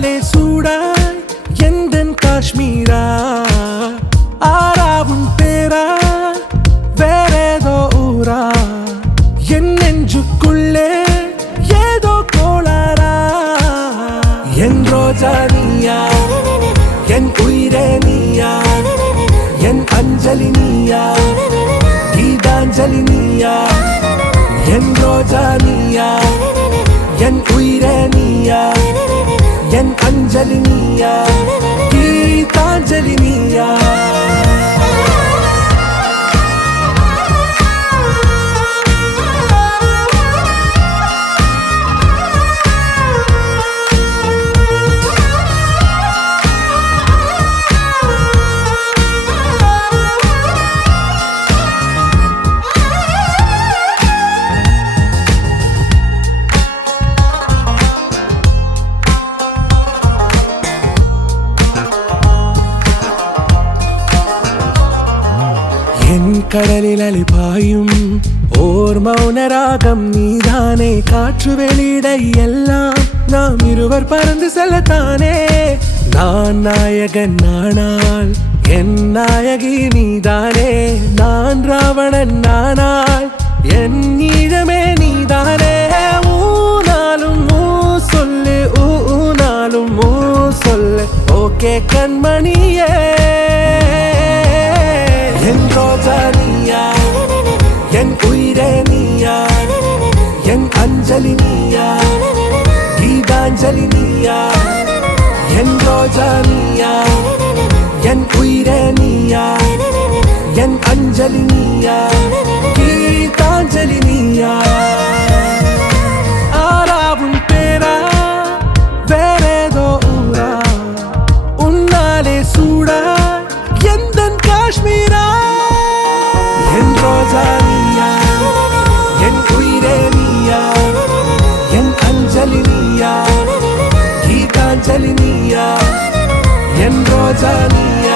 உன்னாலே சூடாய் எந்தன் காஷ்மீரா ஆறாவும் பேரா வேறேதோ ஊரா என் நெஞ்சுக்குள்ளே ஏதோ கோளாரா என் ரோஜா நீயா என் உயிரே நீயா என் அஞ்சலி நீயா கீதாஞ்சலி நீயா என் ரோஜா நீயா என் உயிரே நீயா என் அஞ்சலி நீயா கீதாஞ்சலி நீயா என் கடலில் அலைபாயும் ஓர் மௌனராகம் நீதானே காற்று வெளியிட எல்லாம் நாம் இருவர் பறந்து செல்லத்தானே நான் நாயகன் நானால் என் நாயகி நீதானே நான் ராவணன் நானால் என் ஈழமே நீதானே ஊனாலும் ஊ சொல்லு ஊனாலும் ஊ சொல்லு ஓகே கண்மணியே என் ரோஜா நீயா என் உயிரே நீயா என் அஞ்சலி நீயா கீதாஞ்சலி நீயா என் ரோஜா நீயா என் உயிரே நீயா என் அஞ்சலி நீயா கீதாஞ்சலி நீயா ஆறாவும் பேரா வேறேதோ ஊரா உன்னாலே சூடா எந்தன் காஷ்மீரா என் ரோஜா நீயா என் உயிரே நீயா என் அஞ்சலி நீயா கீதாஞ்சலி நீயா என் ரோஜா நீயா